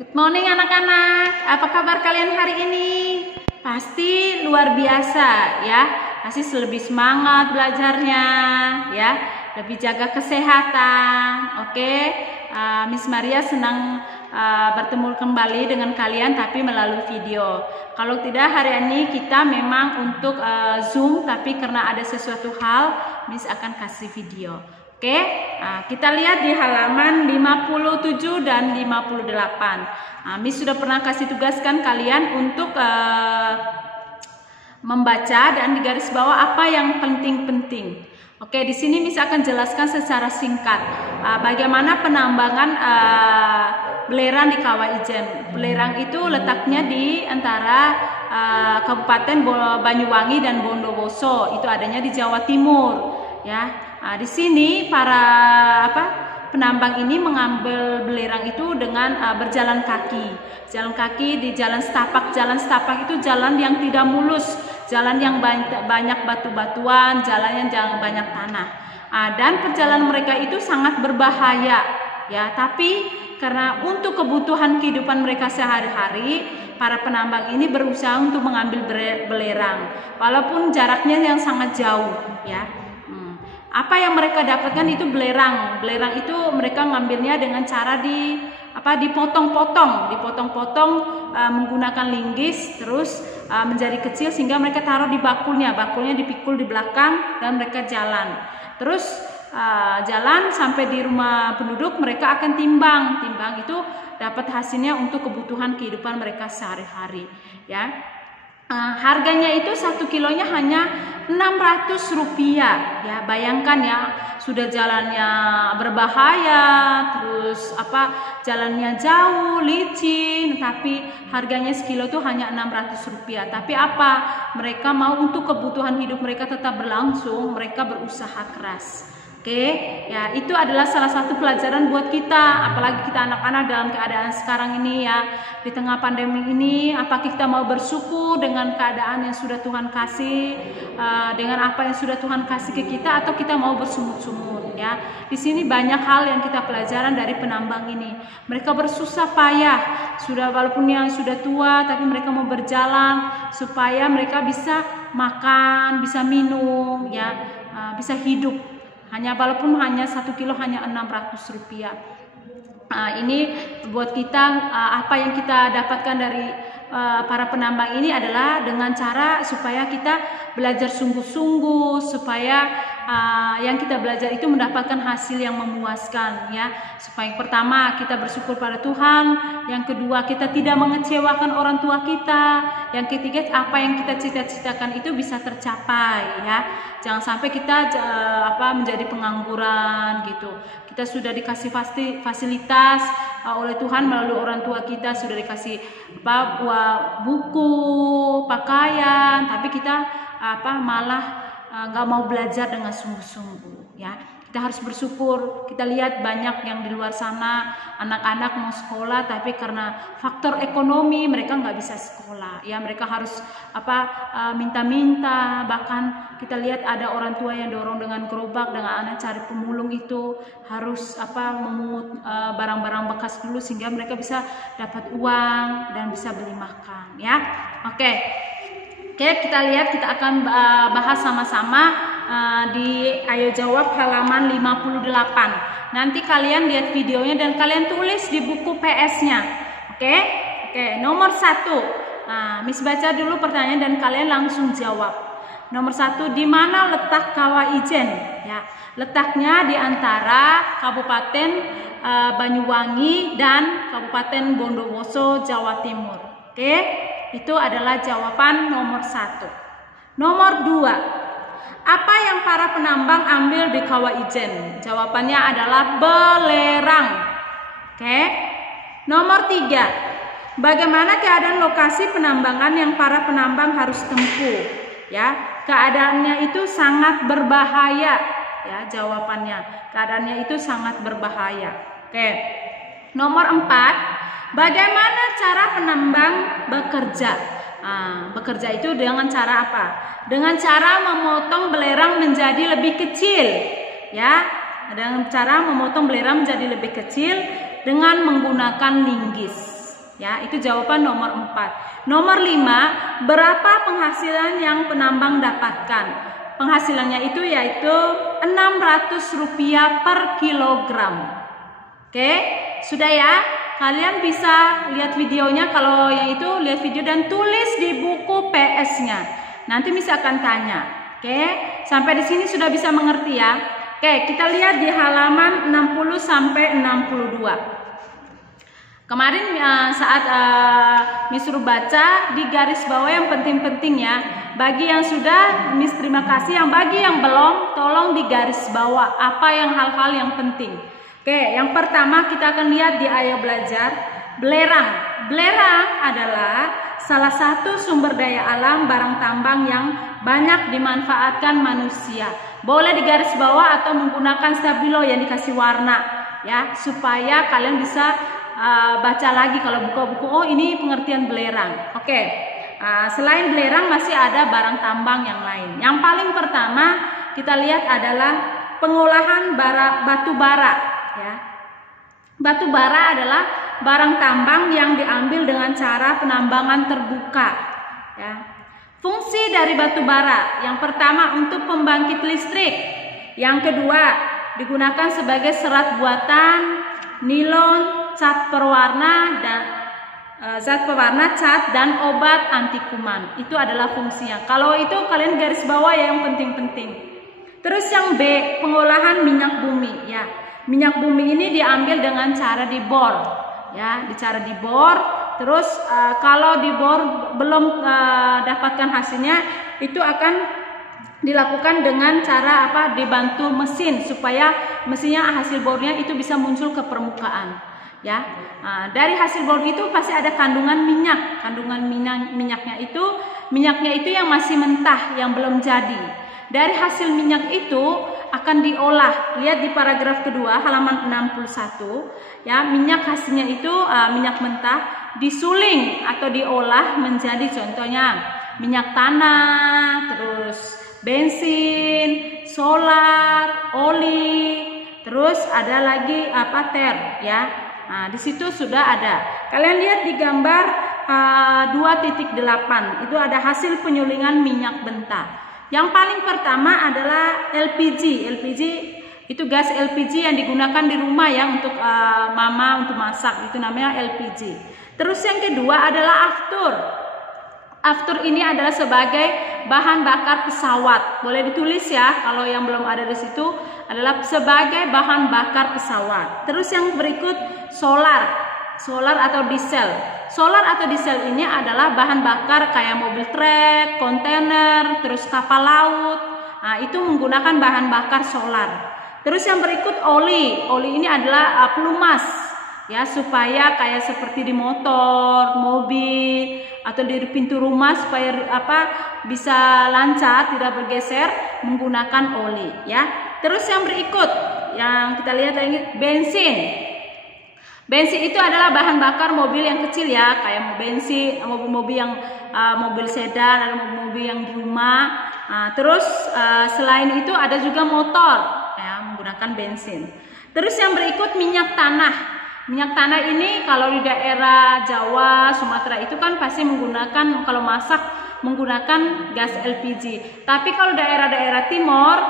Good morning anak-anak, apa kabar kalian hari ini? Pasti luar biasa ya, pasti lebih semangat belajarnya ya, lebih jaga kesehatan. Oke, Miss Maria senang bertemu kembali dengan kalian tapi melalui video. Kalau tidak hari ini kita memang untuk Zoom, tapi karena ada sesuatu hal Miss akan kasih video. Oke, kita lihat di halaman 57 dan 58. Miss sudah pernah kasih tugaskan kalian untuk membaca dan di garis bawah apa yang penting-penting. Oke, di sini Miss akan jelaskan secara singkat bagaimana penambangan belerang di Kawah Ijen. Belerang itu letaknya di antara Kabupaten Banyuwangi dan Bondowoso. Itu adanya di Jawa Timur, ya. Di sini para penambang ini mengambil belerang itu dengan berjalan kaki. Jalan kaki di jalan setapak. Jalan setapak itu jalan yang tidak mulus, jalan yang banyak batu-batuan, jalan yang banyak tanah. Dan perjalanan mereka itu sangat berbahaya, ya. Tapi karena untuk kebutuhan kehidupan mereka sehari-hari, para penambang ini berusaha untuk mengambil belerang, walaupun jaraknya yang sangat jauh, ya. Apa yang mereka dapatkan itu belerang. Belerang itu mereka ngambilnya dengan cara dipotong-potong menggunakan linggis, terus menjadi kecil sehingga mereka taruh di bakulnya. Bakulnya dipikul di belakang dan mereka jalan. Terus jalan sampai di rumah penduduk, mereka akan timbang. Timbang itu dapat hasilnya untuk kebutuhan kehidupan mereka sehari-hari, ya. Harganya itu 1 kilonya hanya Rp600, ya. Bayangkan ya, sudah jalannya berbahaya, terus jalannya jauh, licin, tapi harganya sekilo itu hanya Rp600. Tapi mereka mau untuk kebutuhan hidup mereka tetap berlangsung, mereka berusaha keras. Oke, ya itu adalah salah satu pelajaran buat kita, apalagi kita anak-anak dalam keadaan sekarang ini ya, di tengah pandemi ini. Apakah kita mau bersyukur dengan keadaan yang sudah Tuhan kasih, dengan apa yang sudah Tuhan kasih ke kita, atau kita mau bersungut-sungut ya? Di sini banyak hal yang kita pelajaran dari penambang ini. Mereka bersusah payah, walaupun yang sudah tua, tapi mereka mau berjalan supaya mereka bisa makan, bisa minum, ya, bisa hidup. Walaupun hanya 1 kilo hanya Rp600. Ini buat kita, apa yang kita dapatkan dari para penambang ini adalah dengan cara supaya kita belajar sungguh-sungguh, supaya yang kita belajar itu mendapatkan hasil yang memuaskan, ya. Supaya pertama kita bersyukur pada Tuhan, yang kedua kita tidak mengecewakan orang tua kita, yang ketiga apa yang kita cita-citakan itu bisa tercapai, ya. Jangan sampai kita menjadi pengangguran gitu. Kita sudah dikasih fasilitas oleh Tuhan melalui orang tua kita, sudah dikasih buku, pakaian, tapi kita malah nggak mau belajar dengan sungguh-sungguh, ya. Kita harus bersyukur. Kita lihat banyak yang di luar sana anak-anak mau sekolah, tapi karena faktor ekonomi mereka nggak bisa sekolah, ya. Mereka harus minta-minta. Bahkan kita lihat ada orang tua yang dorong dengan gerobak, dengan anak cari pemulung itu harus memungut barang-barang bekas dulu sehingga mereka bisa dapat uang dan bisa beli makan, ya. Oke, kita lihat, kita akan bahas sama-sama di Ayo Jawab halaman 58. Nanti kalian lihat videonya dan kalian tulis di buku PS-nya. Oke, nomor 1. Miss baca dulu pertanyaan dan kalian langsung jawab. Nomor 1, di mana letak Kawah Ijen? Ya, letaknya di antara Kabupaten Banyuwangi dan Kabupaten Bondowoso, Jawa Timur. Oke, itu adalah jawaban nomor 1. Nomor 2, apa yang para penambang ambil di Kawah Ijen? Jawabannya adalah belerang. Oke. Nomor 3, bagaimana keadaan lokasi penambangan yang para penambang harus tempuh? Ya, keadaannya itu sangat berbahaya. Ya, jawabannya. Keadaannya itu sangat berbahaya. Oke. Nomor 4, bagaimana cara penambang bekerja? Bekerja itu dengan cara apa? Dengan cara memotong belerang menjadi lebih kecil, ya. Dengan cara memotong belerang menjadi lebih kecil dengan menggunakan linggis. Ya, itu jawaban nomor 4. Nomor 5, berapa penghasilan yang penambang dapatkan? Penghasilannya itu yaitu Rp600 per kilogram. Oke, sudah ya. Kalian bisa lihat videonya, kalau yang itu lihat video dan tulis di buku PS-nya. Nanti bisa akan tanya. Oke, sampai di sini sudah bisa mengerti ya. Oke, kita lihat di halaman 60 sampai 62. Kemarin saat Miss suruh baca di garis bawah yang penting-penting ya. Bagi yang sudah, Miss terima kasih. Yang bagi yang belum, tolong di garis bawah apa yang hal-hal yang penting. Oke, yang pertama kita akan lihat di Ayo Belajar, belerang. Belerang adalah salah satu sumber daya alam barang tambang yang banyak dimanfaatkan manusia. Boleh di garis bawah atau menggunakan stabilo yang dikasih warna ya, supaya kalian bisa baca lagi kalau buka buku. Oh, ini pengertian belerang. Oke. Selain belerang masih ada barang tambang yang lain. Yang paling pertama kita lihat adalah pengolahan batu bara ya. Batu bara adalah barang tambang yang diambil dengan cara penambangan terbuka ya. Fungsi dari batu bara, yang pertama untuk pembangkit listrik. Yang kedua, digunakan sebagai serat buatan, nilon, cat pewarna dan zat pewarna, cat dan obat anti kuman. Itu adalah fungsinya. Kalau itu kalian garis bawah ya, yang penting-penting. Terus yang B, pengolahan minyak bumi ya. Minyak bumi ini diambil dengan cara dibor ya, cara dibor. Terus kalau dibor belum dapatkan hasilnya, itu akan dilakukan dengan cara apa? Dibantu mesin supaya mesinnya hasil bornya itu bisa muncul ke permukaan. Ya, dari hasil bor itu pasti ada kandungan minyak. Kandungan minyaknya itu yang masih mentah, yang belum jadi. Dari hasil minyak itu akan diolah. Lihat di paragraf kedua halaman 61 ya, minyak hasilnya itu minyak mentah disuling atau diolah menjadi contohnya minyak tanah, terus bensin, solar, oli, terus ada lagi ter ya. Nah, di situ sudah ada. Kalian lihat di gambar 2.8 itu ada hasil penyulingan minyak mentah. Yang paling pertama adalah LPG. LPG itu gas LPG yang digunakan di rumah ya untuk mama untuk masak, itu namanya LPG. Terus yang kedua adalah aftur. Aftur ini adalah sebagai bahan bakar pesawat. Boleh ditulis ya kalau yang belum ada di situ, adalah sebagai bahan bakar pesawat. Terus yang berikut solar. Solar atau diesel. Solar atau diesel ini adalah bahan bakar kayak mobil truk, kontainer, terus kapal laut. Nah, itu menggunakan bahan bakar solar. Terus yang berikut oli. Oli ini adalah pelumas ya, supaya kayak seperti di motor, mobil atau di pintu rumah supaya bisa lancar, tidak bergeser, menggunakan oli ya. Terus yang berikut yang kita lihat lagi, bensin. Bensin itu adalah bahan bakar mobil yang kecil ya, kayak bensin, mobil-mobil yang mobil sedan, ada mobil-mobil yang di rumah. Terus selain itu ada juga motor ya, menggunakan bensin. Terus yang berikut minyak tanah. Minyak tanah ini kalau di daerah Jawa, Sumatera itu kan pasti menggunakan, kalau masak menggunakan gas LPG. Tapi kalau daerah-daerah timur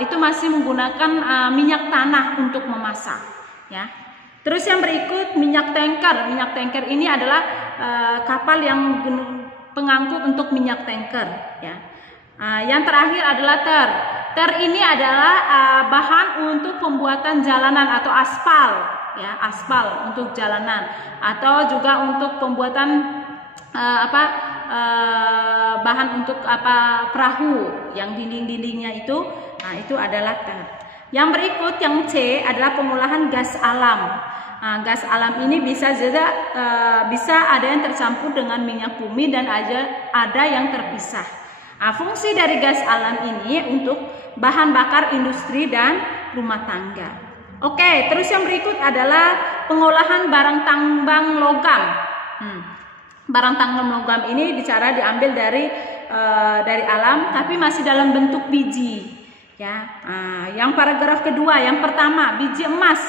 itu masih menggunakan minyak tanah untuk memasak ya. Terus yang berikut minyak tanker. Minyak tanker ini adalah kapal yang pengangkut untuk minyak tanker ya. Yang terakhir adalah ter. Ter ini adalah bahan untuk pembuatan jalanan atau aspal ya, aspal untuk jalanan, atau juga untuk pembuatan bahan untuk perahu yang dinding-dindingnya itu. Nah, itu adalah ter. Yang berikut yang C adalah pengolahan gas alam. Gas alam ini bisa ada yang tercampur dengan minyak bumi dan ada yang terpisah. Fungsi dari gas alam ini untuk bahan bakar industri dan rumah tangga. Oke, terus yang berikut adalah pengolahan barang tambang logam. Barang tambang logam ini diambil dari alam, tapi masih dalam bentuk biji. Ya, yang paragraf kedua, yang pertama biji emas.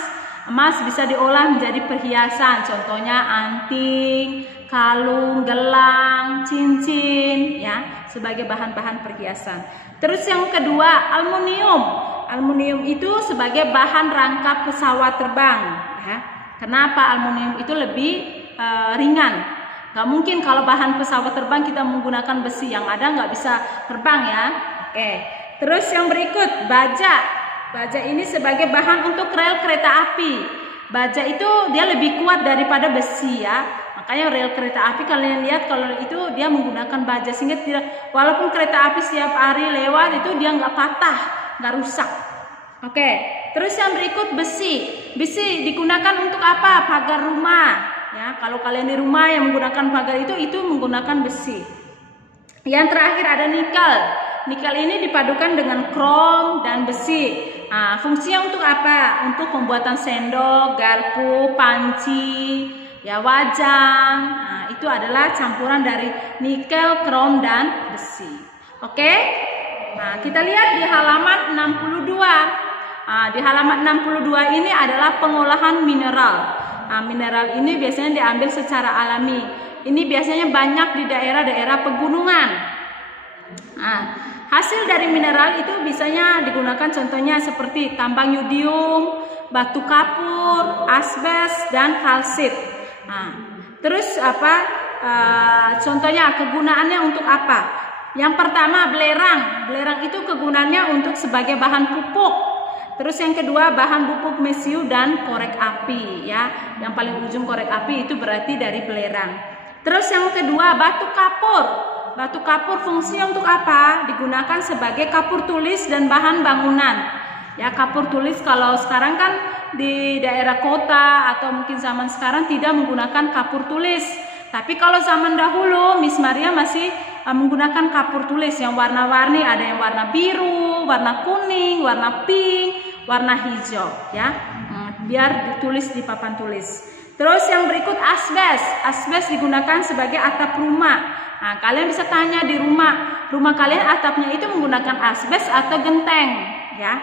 Emas bisa diolah menjadi perhiasan, contohnya anting, kalung, gelang, cincin, ya, sebagai bahan-bahan perhiasan. Terus yang kedua, aluminium. Aluminium itu sebagai bahan rangka pesawat terbang, ya. Kenapa aluminium itu lebih ringan? Gak mungkin kalau bahan pesawat terbang kita menggunakan besi, yang ada nggak bisa terbang, ya. Oke. Terus yang berikut, baja. Baja ini sebagai bahan untuk rel kereta api. Baja itu dia lebih kuat daripada besi, ya. Makanya rel kereta api kalian lihat kalau itu dia menggunakan baja, sehingga tidak, walaupun kereta api setiap hari lewat itu dia nggak patah, nggak rusak. Oke. Terus yang berikut, besi. Besi digunakan untuk apa? Pagar rumah. Ya, kalau kalian di rumah yang menggunakan pagar itu menggunakan besi. Yang terakhir ada nikel. Nikel ini dipadukan dengan krom dan besi. Nah, fungsinya untuk apa? Untuk pembuatan sendok, garpu, panci, ya, wajan. Nah, itu adalah campuran dari nikel, krom, dan besi. Oke? Nah, kita lihat di halaman 62. Nah, di halaman 62 ini adalah pengolahan mineral. Nah, mineral ini biasanya diambil secara alami. Ini biasanya banyak di daerah-daerah pegunungan. Nah, hasil dari mineral itu biasanya digunakan contohnya seperti tambang yodium, batu kapur, asbes, dan kalsit. Nah, terus apa? Contohnya kegunaannya untuk apa? Yang pertama, belerang. Belerang itu kegunaannya untuk sebagai bahan pupuk. Terus yang kedua, bahan pupuk mesiu dan korek api, ya. Yang paling ujung korek api itu berarti dari belerang. Terus yang kedua, batu kapur. Batu kapur fungsinya untuk apa? Digunakan sebagai kapur tulis dan bahan bangunan. Ya, kapur tulis kalau sekarang kan di daerah kota atau mungkin zaman sekarang tidak menggunakan kapur tulis. Tapi kalau zaman dahulu Miss Maria masih menggunakan kapur tulis yang warna-warni, ada yang warna biru, warna kuning, warna pink, warna hijau, ya. Biar ditulis di papan tulis. Terus yang berikut, asbes. Asbes digunakan sebagai atap rumah. Nah, kalian bisa tanya di rumah kalian atapnya itu menggunakan asbes atau genteng, ya.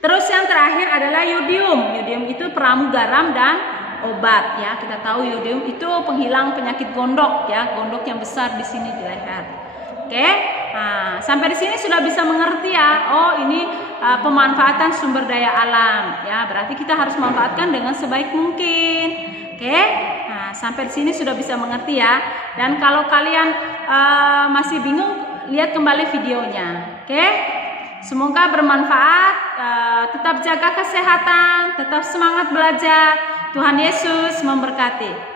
Terus yang terakhir adalah yodium. Yodium itu peramu garam dan obat, ya. Kita tahu yodium itu penghilang penyakit gondok, ya, gondok yang besar di sini di leher. Oke. Nah, sampai di sini sudah bisa mengerti, ya. Oh, ini pemanfaatan sumber daya alam, ya. Berarti kita harus manfaatkan dengan sebaik mungkin. Oke. Nah, sampai di sini sudah bisa mengerti, ya. Dan kalau kalian masih bingung, lihat kembali videonya. Oke. Semoga bermanfaat. Tetap jaga kesehatan, tetap semangat belajar. Tuhan Yesus memberkati.